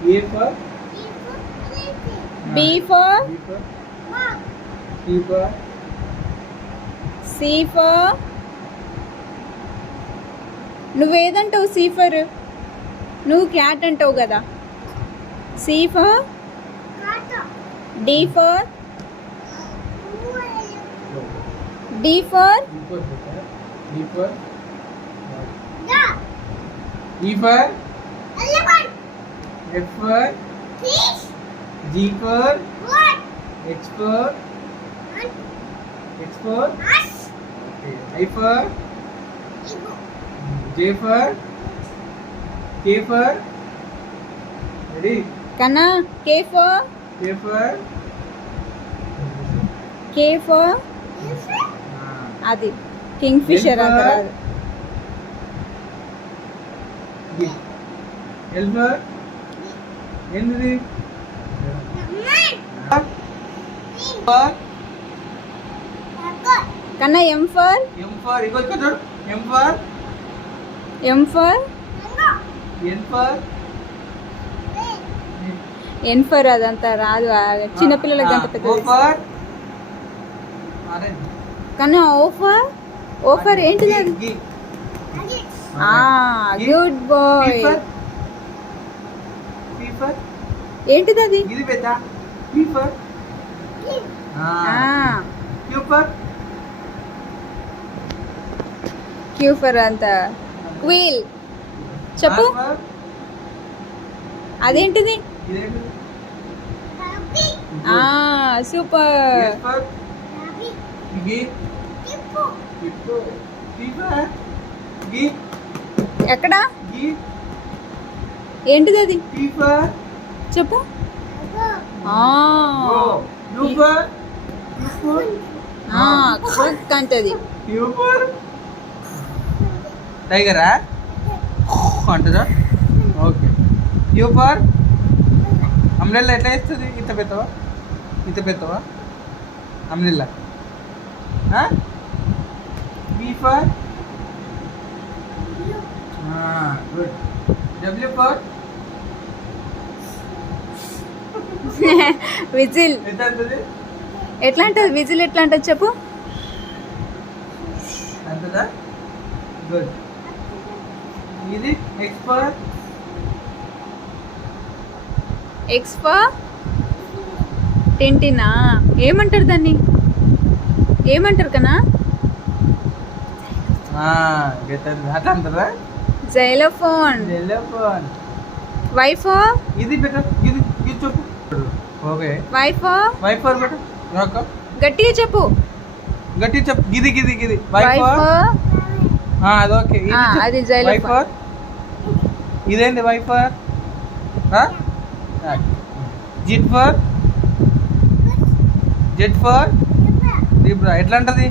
For B for B for C for C for నువ్వేదంటావు C for నువ్వు cat అంటావు కదా. C for D for D for for for E for F for G for H for H for okay. I for J for K for ready కన్నా K for K for K for ah, అది kingfisher L for- అంటారు అది. G L for ఏంటిది? కన్నా M for ఇగో ఇక్కడ చూడు. M for? M for N for? N for అదంతా రాదు ఆ చిన్నపిల్లలకి అంత పెద్ద కన్నా ఓ ఫర్ ఓ ఫర్ ఏంటిది గుడ్ బాయ్ For ఏంటిది అది ఇది పెద్ద P for ఆ. Q for క్యూ ఫర్ అంత. క్వీల్ చెప్పు. అదేంటిది? ఆ సూపర్ ఎక్కడ? ఏంటిది అది చెప్పు. కరెక్ట్ అంటది టైగరా? అంటుందా? ఓకే. యూ ఫర్ అమ్రెల్లా ఎట్లా వేస్తుంది ఇంత పెద్దవా? ఇంత పెద్దవా? Umbrella. B for good. W for whistle ఎట్లా అంటది విజిల్ ఎట్లా అంటది చెప్పు గుడ్ ఇది ఎక్స్ ఫర్ ఎక్స్ ఫర్ టెంటినా ఏమంటారు దాన్ని? ఏమంటారు అట్లా అంటారా? జైలోఫోన్ టెలిఫోన్ వైఫో ఇది బెటర్ ఇది ఇది చెప్పు. Okay. Y for Y for better? రాక. గట్టిగా చెప్పు. గట్టి చెప్పు. గిది గిది గిది. వైఫో అది ఓకే. ఇది ఆ. అది. వైఫర్ ఇదేంటి Y for Z for Z for zebra ఎట్లా అంటది?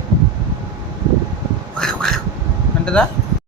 అంటదా?